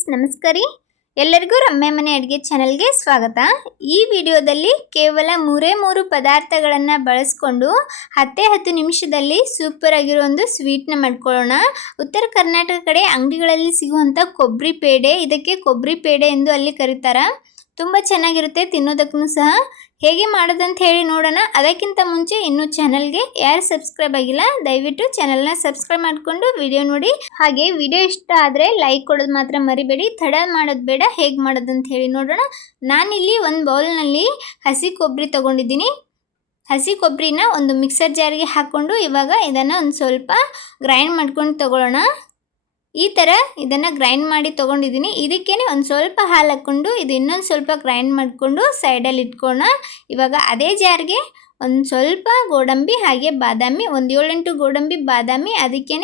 Friends, ನಮಸ್ಕಾರ. ಎಲ್ಲರಿಗೂ ರಮ್ಯ ಮನೆ ಅಡುಗೆ ಚಾನೆಲ್ಗೆ ಸ್ವಾಗತ. ಈ ವಿಡಿಯೋದಲ್ಲಿ ಕೇವಲ 3 ಪದಾರ್ಥಗಳನ್ನು ಬಳಸಿಕೊಂಡು 10 ನಿಮಿಷದಲ್ಲಿ ಸೂಪರ್ ಆಗಿರೋ ಒಂದು ಸ್ವೀಟ್ನ ಮಾಡ್ಕೊಳ್ಳೋಣ. ಉತ್ತರ ಕರ್ನಾಟಕ ಕಡೆ ಅಂಗಡಿಗಳಲ್ಲಿ ಸಿಗುವಂಥ ಕೊಬ್ಬರಿ ಪೇಡೆ, ಇದಕ್ಕೆ ಕೊಬ್ಬರಿ ಪೇಡೆ ಎಂದು ಅಲ್ಲಿ ಕರೀತಾರೆ. ತುಂಬ ಚೆನ್ನಾಗಿರುತ್ತೆ, ತಿನ್ನೋದಕ್ಕೂ ಸಹ. ಹೇಗೆ ಮಾಡೋದಂತ ಹೇಳಿ ನೋಡೋಣ. ಅದಕ್ಕಿಂತ ಮುಂಚೆ ಇನ್ನೂ ಚಾನಲ್ಗೆ ಯಾರು ಸಬ್ಸ್ಕ್ರೈಬ್ ಆಗಿಲ್ಲ, ದಯವಿಟ್ಟು ಚಾನಲ್ನ ಸಬ್ಸ್ಕ್ರೈಬ್ ಮಾಡಿಕೊಂಡು ವಿಡಿಯೋ ನೋಡಿ. ಹಾಗೆ ವಿಡಿಯೋ ಇಷ್ಟ ಆದರೆ ಲೈಕ್ ಕೊಡೋದು ಮಾತ್ರ ಮರಿಬೇಡಿ. ತಡ ಮಾಡೋದು ಬೇಡ. ಹೇಗೆ ಮಾಡೋದಂತ ಹೇಳಿ ನೋಡೋಣ. ನಾನಿಲ್ಲಿ ಒಂದು ಬೌಲ್ನಲ್ಲಿ ಹಸಿ ಕೊಬ್ಬರಿ ತೊಗೊಂಡಿದ್ದೀನಿ. ಹಸಿ ಕೊಬ್ಬರಿನ ಒಂದು ಮಿಕ್ಸರ್ ಜಾರಿಗೆ ಹಾಕ್ಕೊಂಡು ಇವಾಗ ಇದನ್ನು ಒಂದು ಸ್ವಲ್ಪ ಗ್ರೈಂಡ್ ಮಾಡ್ಕೊಂಡು ತೊಗೊಳ್ಳೋಣ. ಈ ಥರ ಇದನ್ನು ಗ್ರೈಂಡ್ ಮಾಡಿ ತೊಗೊಂಡಿದ್ದೀನಿ. ಇದಕ್ಕೇ ಒಂದು ಸ್ವಲ್ಪ ಹಾಲು ಹಾಕ್ಕೊಂಡು ಇದು ಇನ್ನೊಂದು ಸ್ವಲ್ಪ ಗ್ರೈಂಡ್ ಮಾಡಿಕೊಂಡು ಸೈಡಲ್ಲಿ ಇಟ್ಕೊಳ್ಳೋಣ. ಇವಾಗ ಅದೇ ಜಾರ್ಗೆ ಒಂದು ಸ್ವಲ್ಪ ಗೋಡಂಬಿ ಹಾಗೆ ಬಾದಾಮಿ, ಒಂದು 7-8 ಗೋಡಂಬಿ ಬಾದಾಮಿ, ಅದಕ್ಕೇ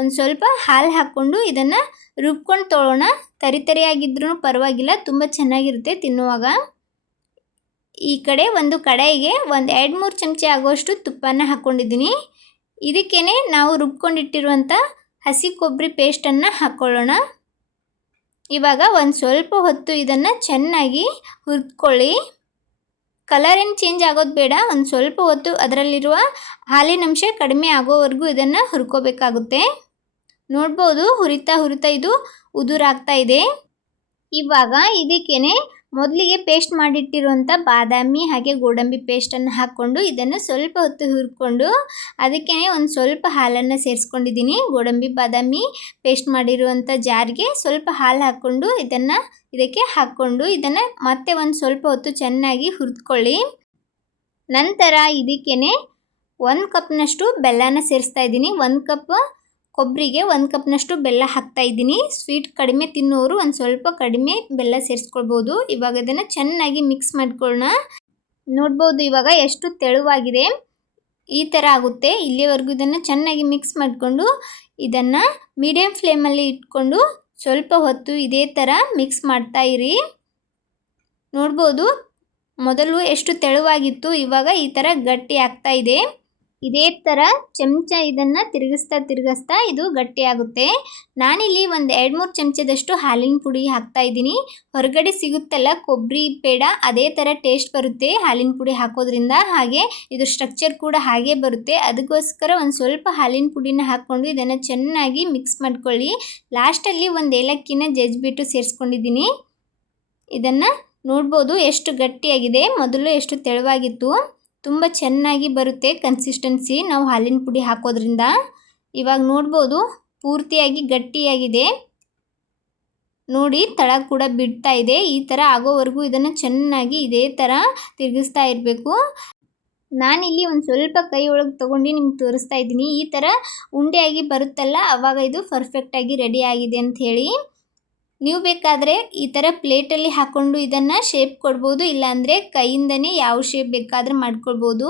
ಒಂದು ಸ್ವಲ್ಪ ಹಾಲು ಹಾಕ್ಕೊಂಡು ಇದನ್ನು ರುಬ್ಕೊಂಡು ತೊಗೊಳ್ಳೋಣ. ತರಿಯಾಗಿದ್ರೂ ಪರವಾಗಿಲ್ಲ, ತುಂಬ ಚೆನ್ನಾಗಿರುತ್ತೆ ತಿನ್ನುವಾಗ. ಈ ಕಡೆ ಒಂದು ಕಡಾಯಿಗೆ ಒಂದು 2-3 ಚಮಚ ಆಗುವಷ್ಟು ತುಪ್ಪನ ಹಾಕ್ಕೊಂಡಿದ್ದೀನಿ. ಇದಕ್ಕೇ ನಾವು ರುಬ್ಕೊಂಡಿಟ್ಟಿರುವಂಥ ಹಸಿ ಕೊಬ್ಬರಿ ಪೇಸ್ಟನ್ನು ಹಾಕ್ಕೊಳ್ಳೋಣ. ಇವಾಗ ಒಂದು ಸ್ವಲ್ಪ ಹೊತ್ತು ಇದನ್ನು ಚೆನ್ನಾಗಿ ಹುರಿದ್ಕೊಳ್ಳಿ. ಕಲರ್ ಏನು ಚೇಂಜ್ ಆಗೋದು ಬೇಡ. ಒಂದು ಸ್ವಲ್ಪ ಹೊತ್ತು ಅದರಲ್ಲಿರುವ ಹಾಲಿನ ಅಂಶ ಕಡಿಮೆ ಆಗೋವರೆಗೂ ಇದನ್ನು ಹುರ್ಕೋಬೇಕಾಗುತ್ತೆ. ನೋಡ್ಬೋದು, ಹುರಿತಾ ಇದು ಉದುರಾಗ್ತಾ ಇದೆ. ಇವಾಗ ಇದಕ್ಕೇ ಮೊದಲಿಗೆ ಪೇಸ್ಟ್ ಮಾಡಿಟ್ಟಿರುವಂಥ ಬಾದಾಮಿ ಹಾಗೆ ಗೋಡಂಬಿ ಪೇಸ್ಟನ್ನು ಹಾಕ್ಕೊಂಡು ಇದನ್ನು ಸ್ವಲ್ಪ ಹೊತ್ತು ಹುರ್ಕೊಂಡು ಅದಕ್ಕೇ ಒಂದು ಸ್ವಲ್ಪ ಹಾಲನ್ನು ಸೇರಿಸ್ಕೊಂಡಿದ್ದೀನಿ. ಗೋಡಂಬಿ ಬಾದಾಮಿ ಪೇಸ್ಟ್ ಮಾಡಿರುವಂಥ ಜಾರ್ಗೆ ಸ್ವಲ್ಪ ಹಾಲು ಹಾಕ್ಕೊಂಡು ಇದಕ್ಕೆ ಹಾಕ್ಕೊಂಡು ಇದನ್ನು ಮತ್ತೆ ಒಂದು ಸ್ವಲ್ಪ ಹೊತ್ತು ಚೆನ್ನಾಗಿ ಹುರಿದ್ಕೊಳ್ಳಿ. ನಂತರ ಇದಕ್ಕೇ 1 ಕಪ್ನಷ್ಟು ಬೆಲ್ಲನ ಸೇರಿಸ್ತಾ ಇದ್ದೀನಿ. 1 ಕಪ್ ಕೊಬ್ಬರಿಗೆ 1 ಕಪ್ನಷ್ಟು ಬೆಲ್ಲ ಹಾಕ್ತಾ ಇದ್ದೀನಿ. ಸ್ವೀಟ್ ಕಡಿಮೆ ತಿನ್ನೋರು ಒಂದು ಸ್ವಲ್ಪ ಕಡಿಮೆ ಬೆಲ್ಲ ಸೇರಿಸ್ಕೊಳ್ಬೋದು. ಇವಾಗ ಇದನ್ನು ಚೆನ್ನಾಗಿ ಮಿಕ್ಸ್ ಮಾಡ್ಕೊಳ್ಳೋಣ. ನೋಡ್ಬೋದು ಇವಾಗ ಎಷ್ಟು ತೆಳುವಾಗಿದೆ, ಈ ಥರ ಆಗುತ್ತೆ. ಇಲ್ಲಿವರೆಗೂ ಇದನ್ನು ಚೆನ್ನಾಗಿ ಮಿಕ್ಸ್ ಮಾಡಿಕೊಂಡು ಇದನ್ನು ಮೀಡಿಯಮ್ ಫ್ಲೇಮಲ್ಲಿ ಇಟ್ಕೊಂಡು ಸ್ವಲ್ಪ ಹೊತ್ತು ಇದೇ ಥರ ಮಿಕ್ಸ್ ಮಾಡ್ತಾ ಇರಿ. ನೋಡ್ಬೋದು ಮೊದಲು ಎಷ್ಟು ತೆಳುವಾಗಿತ್ತು, ಇವಾಗ ಈ ಥರ ಗಟ್ಟಿ ಆಗ್ತಾ ಇದೆ. ಇದೇ ಥರ ಚಮಚ ಇದನ್ನು ತಿರುಗಿಸ್ತಾ ಇದು ಗಟ್ಟಿಯಾಗುತ್ತೆ. ನಾನಿಲ್ಲಿ ಒಂದು 2-3 ಚಮಚದಷ್ಟು ಹಾಲಿನ ಪುಡಿ ಹಾಕ್ತಾ ಇದ್ದೀನಿ. ಹೊರಗಡೆ ಸಿಗುತ್ತಲ್ಲ ಕೊಬ್ಬರಿ ಪೇಡ, ಅದೇ ಥರ ಟೇಸ್ಟ್ ಬರುತ್ತೆ ಹಾಲಿನ ಪುಡಿ ಹಾಕೋದ್ರಿಂದ. ಹಾಗೆ ಇದು ಸ್ಟ್ರಕ್ಚರ್ ಕೂಡ ಹಾಗೆ ಬರುತ್ತೆ. ಅದಕ್ಕೋಸ್ಕರ ಒಂದು ಸ್ವಲ್ಪ ಹಾಲಿನ ಪುಡಿನ ಹಾಕ್ಕೊಂಡು ಇದನ್ನು ಚೆನ್ನಾಗಿ ಮಿಕ್ಸ್ ಮಾಡ್ಕೊಳ್ಳಿ. ಲಾಸ್ಟಲ್ಲಿ ಒಂದು ಏಲಕ್ಕಿನ ಜಜ್ಜಿಬಿಟ್ಟು ಸೇರಿಸ್ಕೊಂಡಿದ್ದೀನಿ. ಇದನ್ನು ನೋಡ್ಬೋದು ಎಷ್ಟು ಗಟ್ಟಿಯಾಗಿದೆ, ಮೊದಲು ಎಷ್ಟು ತೆಳುವಾಗಿತ್ತು. ತುಂಬ ಚೆನ್ನಾಗಿ ಬರುತ್ತೆ ಕನ್ಸಿಸ್ಟೆನ್ಸಿ ನಾವು ಹಾಲಿನ ಪುಡಿ ಹಾಕೋದ್ರಿಂದ. ಇವಾಗ ನೋಡ್ಬೋದು ಪೂರ್ತಿಯಾಗಿ ಗಟ್ಟಿಯಾಗಿದೆ. ನೋಡಿ ತಳ ಕೂಡ ಬಿಡ್ತಾ ಇದೆ. ಈ ಥರ ಆಗೋವರೆಗೂ ಇದನ್ನು ಚೆನ್ನಾಗಿ ಇದೇ ಥರ ತಿರುಗಿಸ್ತಾ ಇರಬೇಕು. ನಾನಿಲ್ಲಿ ಒಂದು ಸ್ವಲ್ಪ ಕೈ ಒಳಗೆ ತೊಗೊಂಡು ನಿಮ್ಗೆ ತೋರಿಸ್ತಾ ಇದ್ದೀನಿ. ಈ ಥರ ಉಂಡೆಯಾಗಿ ಬರುತ್ತಲ್ಲ, ಆವಾಗ ಇದು ಪರ್ಫೆಕ್ಟಾಗಿ ರೆಡಿ ಆಗಿದೆ ಅಂಥೇಳಿ. ನೀವು ಬೇಕಾದರೆ ಈ ಥರ ಪ್ಲೇಟಲ್ಲಿ ಹಾಕ್ಕೊಂಡು ಇದನ್ನು ಶೇಪ್ ಕೊಡ್ಬೋದು, ಇಲ್ಲಾಂದರೆ ಕೈಯಿಂದನೇ ಯಾವ ಶೇಪ್ ಬೇಕಾದರೂ ಮಾಡ್ಕೊಳ್ಬೋದು.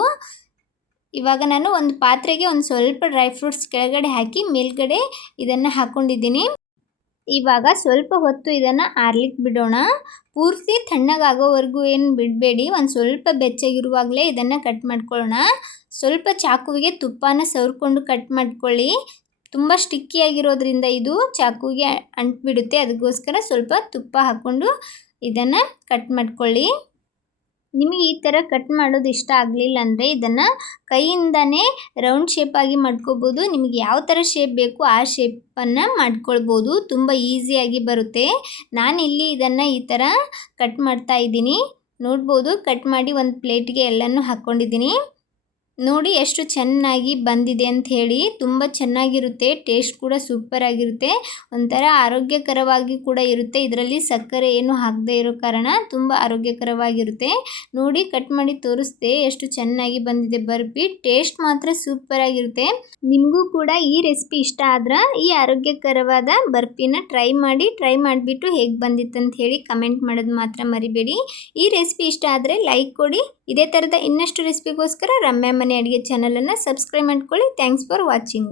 ಇವಾಗ ನಾನು ಒಂದು ಪಾತ್ರೆಗೆ ಒಂದು ಸ್ವಲ್ಪ ಡ್ರೈ ಫ್ರೂಟ್ಸ್ ಕೆಳಗಡೆ ಹಾಕಿ ಮೇಲ್ಗಡೆ ಇದನ್ನು ಹಾಕ್ಕೊಂಡಿದ್ದೀನಿ. ಇವಾಗ ಸ್ವಲ್ಪ ಹೊತ್ತು ಇದನ್ನು ಆರ್ಲಿಕ್ಕೆ ಬಿಡೋಣ. ಪೂರ್ತಿ ತಣ್ಣಗಾಗೋವರೆಗೂ ಏನು ಬಿಡಬೇಡಿ. ಒಂದು ಸ್ವಲ್ಪ ಬೆಚ್ಚಗಿರುವಾಗಲೇ ಇದನ್ನು ಕಟ್ ಮಾಡ್ಕೊಳ್ಳೋಣ. ಸ್ವಲ್ಪ ಚಾಕುವಿಗೆ ತುಪ್ಪನ ಸವರ್ಕೊಂಡು ಕಟ್ ಮಾಡ್ಕೊಳ್ಳಿ. ತುಂಬ ಸ್ಟಿಕ್ಕಿಯಾಗಿರೋದ್ರಿಂದ ಇದು ಚಾಕುವಿಗೆ ಅಂಟ್ಬಿಡುತ್ತೆ. ಅದಕ್ಕೋಸ್ಕರ ಸ್ವಲ್ಪ ತುಪ್ಪ ಹಾಕ್ಕೊಂಡು ಇದನ್ನು ಕಟ್ ಮಾಡ್ಕೊಳ್ಳಿ. ನಿಮಗೆ ಈ ಥರ ಕಟ್ ಮಾಡೋದು ಇಷ್ಟ ಆಗಲಿಲ್ಲ ಅಂದರೆ ಇದನ್ನು ಕೈಯಿಂದನೇ ರೌಂಡ್ ಶೇಪಾಗಿ ಮಾಡ್ಕೋಬೋದು. ನಿಮಗೆ ಯಾವ ಥರ ಶೇಪ್ ಬೇಕು ಆ ಶೇಪನ್ನು ಮಾಡ್ಕೊಳ್ಬೋದು. ತುಂಬ ಈಸಿಯಾಗಿ ಬರುತ್ತೆ. ನಾನಿಲ್ಲಿ ಇದನ್ನು ಈ ಥರ ಕಟ್ ಮಾಡ್ತಾ ಇದ್ದೀನಿ. ನೋಡ್ಬೋದು, ಕಟ್ ಮಾಡಿ ಒಂದು ಪ್ಲೇಟ್ಗೆ ಎಲ್ಲನೂ ಹಾಕ್ಕೊಂಡಿದ್ದೀನಿ. ನೋಡಿ ಎಷ್ಟು ಚೆನ್ನಾಗಿ ಬಂದಿದೆ ಅಂತ ಹೇಳಿ. ತುಂಬ ಚೆನ್ನಾಗಿರುತ್ತೆ, ಟೇಸ್ಟ್ ಕೂಡ ಸೂಪರ್ ಆಗಿರುತ್ತೆ. ಒಂಥರ ಆರೋಗ್ಯಕರವಾಗಿ ಕೂಡ ಇರುತ್ತೆ. ಇದರಲ್ಲಿ ಸಕ್ಕರೆ ಏನು ಹಾಕದೇ ಇರೋ ಕಾರಣ ತುಂಬ ಆರೋಗ್ಯಕರವಾಗಿರುತ್ತೆ. ನೋಡಿ ಕಟ್ ಮಾಡಿ ತೋರಿಸ್ದೆ ಎಷ್ಟು ಚೆನ್ನಾಗಿ ಬಂದಿದೆ ಬರ್ಫಿ. ಟೇಸ್ಟ್ ಮಾತ್ರ ಸೂಪರ್ ಆಗಿರುತ್ತೆ. ನಿಮಗೂ ಕೂಡ ಈ ರೆಸಿಪಿ ಇಷ್ಟ ಆದ್ರೆ ಈ ಆರೋಗ್ಯಕರವಾದ ಬರ್ಫಿನ ಟ್ರೈ ಮಾಡಿಬಿಟ್ಟು ಹೇಗೆ ಬಂದಿತ್ತು ಅಂತ ಹೇಳಿ ಕಮೆಂಟ್ ಮಾಡೋದು ಮಾತ್ರ ಮರಿಬೇಡಿ. ಈ ರೆಸಿಪಿ ಇಷ್ಟ ಆದರೆ ಲೈಕ್ ಕೊಡಿ. ಇದೇ ಥರದ ಇನ್ನಷ್ಟು ರೆಸಿಪಿಗೋಸ್ಕರ ರಮ್ಯ ಮನೆ ಅಡುಗೆ ಚಾನಲನ್ನು ಸಬ್ಸ್ಕ್ರೈಬ್ ಮಾಡ್ಕೊಳ್ಳಿ. Thanks for watching.